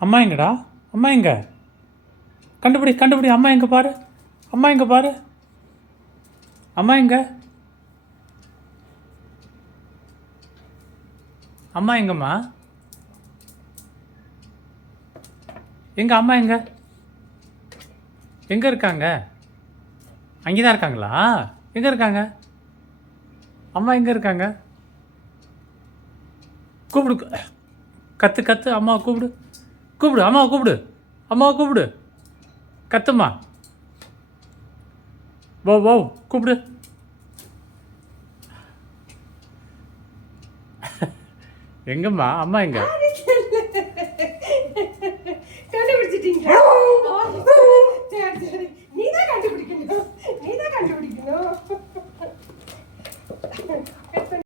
அம்மா எங்கடா? அம்மா எங்க? கண்டுபிடி கண்டுபிடி. அம்மா எங்கே பாரு. அம்மா எங்கே பாரு. அம்மா எங்க? அம்மா எங்கம்மா? எங்க அம்மா எங்க? எங்கே இருக்காங்க? அங்கே தான் இருக்காங்களா? எங்கே இருக்காங்க? அம்மா எங்கே இருக்காங்க? கூப்பிடு. கத்து கத்து. அம்மாவை கூப்பிடு. கூப்பிடு. அம்மாவை கூப்பிடு. அம்மாவை கூப்பிடு. கத்துமா. வோ வோ கூப்பிடு. எங்கம்மா? அம்மா எங்க?